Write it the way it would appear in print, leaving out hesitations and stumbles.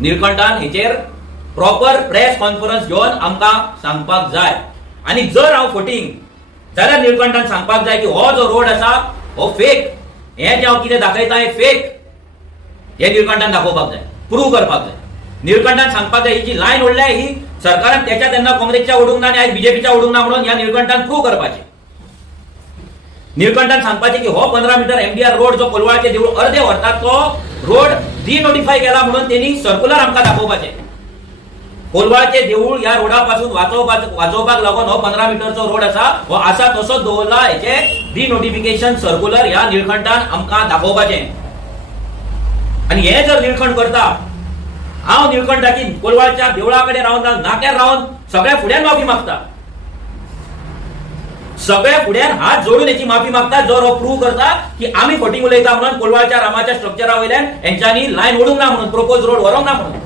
निळकंठान हेचेर proper press conference घेवन आमकां सांगपाक जाय. आणि जर हांव फटींग जाल्यार निळकंठान सांगपाक जाय की हो जो रोड आसा हो फेक. हे जे हांव कितें दाखयता हे फेक. हे निळकंठान दाखोवपाक जाय, प्रूव्ह करपाक जाय. निळकंठान सांगपाक जाय ही जी लायन ओडल्या ही सरकारान त्याच्या तेन्ना काँग्रेसच्या ओडूंक ना आनी आयज बीजेपीच्या ओडूंक ना म्हणून ह्या निळकंठान प्रूव्ह करपाचें. निळकंठान सांगपाचें की हो 15 मीटर एमडीआर रोड जो कोलवाळचे देवूळ अर्दे व्हरतात तो रोड डिनोटिफाय केला म्हणून त्यांनी सर्क्युलर आमकां दाखोवपाचें. कोलवाळचे देवूळ ह्या रोडा पासून वाचोवपाक लागून हो 15 मीटरचो रोड हो आसा तसोच दवरला. हेचे डिनोटिफिकेशन सर्क्युलर ह्या निळकंठान आमकां दाखोवपाचें. आणि हे जर निळकंठ करता, हांव निळकंठाची कोलवाळच्या देवळा कडेन रावन नाक्यार रावन सगळ्या फुड्यान माफी मागता. सगळ्या फुड्यान हात जोडून याची माफी मागता जर हो प्रूव्ह करता की आम्ही फटींग उलयता म्हणून कोलवाळच्या रामाच्या स्ट्रक्चरा वयल्यान हेंच्यांनी लायन ओडूंक ना म्हणून, प्रोपोज रोड व्हरोंक ना म्हणून.